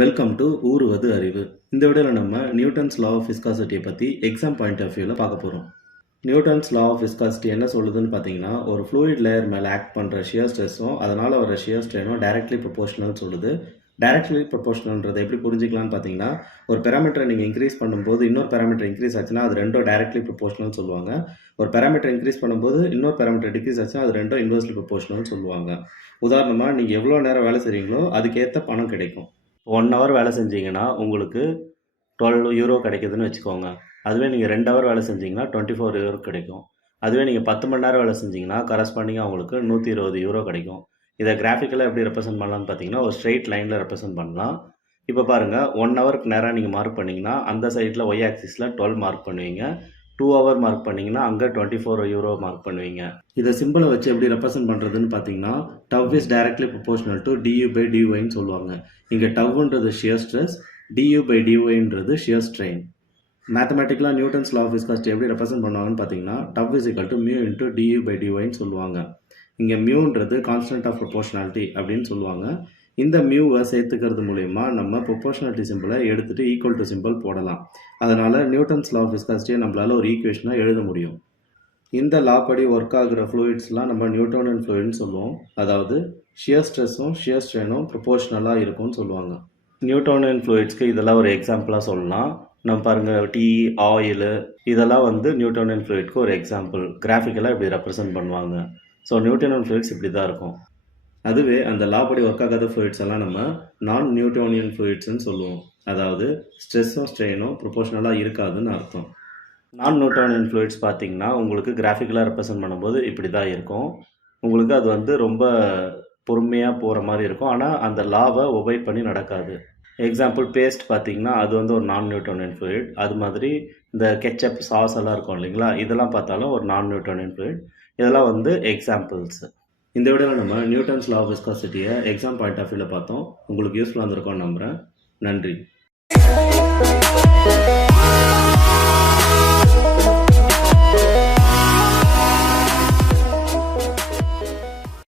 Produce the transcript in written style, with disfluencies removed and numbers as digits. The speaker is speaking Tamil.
வெல்கம் டு ஊறுவது அறிவு. இந்த வீடியோவில் நம்ம நியூட்டன்ஸ் லா ஆஃப் விஸ்காசிட்டியை பற்றி எக்ஸாம் பாயிண்ட் ஆஃப் வியூவில் பார்க்க போகிறோம். நியூட்டன்ஸ் லா ஆஃப் விஸ்காசிட்டி என்ன சொல்லுதுன்னு பார்த்தீங்கன்னா, ஒரு ஃப்ளூயிட் லேயர் மேலே ஆக்ட் பண்ணுற ஷியர் ஸ்ட்ரெஸ்ஸும் அதனால் வர ஷியர் ஸ்ட்ரெயினும் டைரக்ட்லி ப்ரொபோஷனல் சொல்லுது. டைரக்ட்லி ப்ரொபோஷனல்ன்றதை எப்படி புரிஞ்சிக்கலாம்னு பார்த்தீங்கன்னா, ஒரு பேராமீட்டரை நீங்கள் இன்க்ரீஸ் பண்ணும்போது இன்னொரு பேராமீட்டர் இன்க்ரீஸ் ஆச்சுன்னா அது ரெண்டும் டைரக்ட்லி ப்ரொபோஷனல் சொல்லுவாங்க. ஒரு பேராமீட்டர் இன்க்ரீஸ் பண்ணும்போது இன்னொரு பேராமீட்டர் டிக்ரீஸ் ஆச்சுன்னா அது ரெண்டும் இன்வெர்ஸ்லி ப்ரொபோஷனல் சொல்லுவாங்க. உதாரணமாக நீங்கள் எவ்வளோ நேரம் வேலை செய்கிறீங்களோ அதுக்கேற்ற பணம் கிடைக்கும். 1 ஹவர் வேலை செஞ்சீங்கன்னா உங்களுக்கு 12 யூரோ கிடைக்குதுன்னு வச்சுக்கோங்க. அதுவே நீங்கள் 2 ஹவர் வேலை செஞ்சீங்கன்னா 24 யூரோ கிடைக்கும். அதுவே நீங்கள் 10 மணி நேரம் வேலை செஞ்சீங்கன்னா கரஸ்பாண்டிங்காக உங்களுக்கு 120 யூரோ கிடைக்கும். இதை கிராஃபிக்கலாக எப்படி ரெப்ரசென்ட் பண்ணலான்னு பார்த்தீங்கன்னா, ஒரு ஸ்ட்ரெயிட் லைனில் ரெப்ரசென்ட் பண்ணலாம். இப்போ பாருங்கள், 1 ஹவருக்கு நேராக நீங்கள் மார்க் பண்ணிங்கன்னா அந்த சைடில் ஒய் ஆக்சிஸில் 12 மார்க் பண்ணுவீங்க. 2 ஹவர் மார்க் பண்ணிங்கன்னா அங்கே 24 யூரோ மார்க் பண்ணுவீங்க. இதை சிம்பிளை வச்சு எப்படி ரெப்ரசென்ட் பண்ணுறதுன்னு பார்த்தீங்கன்னா, tau is directly proportional to du by dyன்னு சொல்லுவாங்க. இங்கே டவ்ன்றது ஷியர் ஸ்ட்ரெஸ், du by dyன்றது ஷியர் ஸ்ட்ரெயின். மேத்தமெட்டிக்கலாக நியூட்டன்ஸ் லா ஆஃப் விஸ்காசிட்டி எப்படி ரெப்ரசென்ட் பண்ணுவாங்கன்னு பார்த்தீங்கன்னா, tau is equal to mu into du by dyன்னு சொல்லுவாங்க. இங்கே மியூன்றது கான்ஸ்டன்ட் ஆஃப் ப்ரொபோஷனாலிட்டி அப்படின்னு சொல்லுவாங்க. இந்த மியூவை சேர்த்துக்கிறது மூலயமா நம்ம ப்ரொபோஷனாலிட்டி சிம்பிளை எடுத்துகிட்டு ஈக்குவல் டு சிம்பிள் போடலாம். அதனால் நியூட்டன்ஸ் லா ஆஃப் விஸ்காசிட்டியை நம்மளால் ஒரு ஈக்குவேஷனாக எழுத முடியும். இந்த லா படி ஒர்க் ஆகுற ஃப்ளூயிட்ஸ்லாம் நம்ம நியூட்டோனியன் ஃப்ளூயிட்னு சொல்லுவோம். அதாவது ஷியர் ஸ்ட்ரெஸ்ஸும் ஷியர் ஸ்ட்ரெயினும் ப்ரொபோஷனலாக இருக்கும்னு சொல்லுவாங்க. நியூட்டோனியன் ஃப்ளூயிட்ஸ்க்கு இதெல்லாம் ஒரு எக்ஸாம்பிளாக சொல்லலாம். நம்ம பாருங்கள், டீ, ஆயில் இதெல்லாம் நியூட்டோனியன் ஃப்ளூயிட்க்கு ஒரு எக்ஸாம்பிள். கிராஃபிக்கலாக இப்படி ரெப்ரசென்ட் பண்ணுவாங்க. ஸோ நியூட்டோனியன் ஃப்ளூயிட்ஸ் இப்படி தான் இருக்கும். அதுவே அந்த லா படி ஒர்க் ஆகாத ஃப்ளூயிட்ஸ் எல்லாம் நம்ம நான் நியூட்டோனியன் ஃப்ளூயிட்ஸ்ன்னு சொல்லுவோம். அதாவது ஸ்ட்ரெஸ்ஸும் ஸ்ட்ரெயினும் ப்ரொபோஷனலாக இருக்காதுன்னு அர்த்தம். நான் நியூட்டோனியன் ஃப்ளூயிட்ஸ் பார்த்தீங்கன்னா உங்களுக்கு கிராஃபிக்கலாக ரெப்ரசென்ட் பண்ணும்போது இப்படி தான் இருக்கும். உங்களுக்கு அது ரொம்ப பொறுமையாக போகிற மாதிரி இருக்கும். ஆனால் அந்த லாவை ஒபை பண்ணி நடக்காது. எக்ஸாம்பிள் பேஸ்ட் பார்த்தீங்கன்னா அது ஒரு நான் நியூட்டோனியன் ஃப்ளூயிட். அது மாதிரி இந்த கெச்சப், சாஸ் எல்லாம் இருக்கும் இல்லைங்களா, இதெல்லாம் பார்த்தாலும் ஒரு நான் நியூட்டோனியன் ஃப்ளூயிட். இதெல்லாம் எக்ஸாம்பிள்ஸ். இந்த வீடியோவில் நம்ம நியூட்டன்ஸ் லா ஆஃப் விஸ்காசிட்டியை எக்ஸாம் பாயிண்ட் ஆஃப் வியூவில் பார்த்தோம். உங்களுக்கு யூஸ்ஃபுல்லாக இருந்திருக்கும்னு நம்புகிறேன். நன்றி.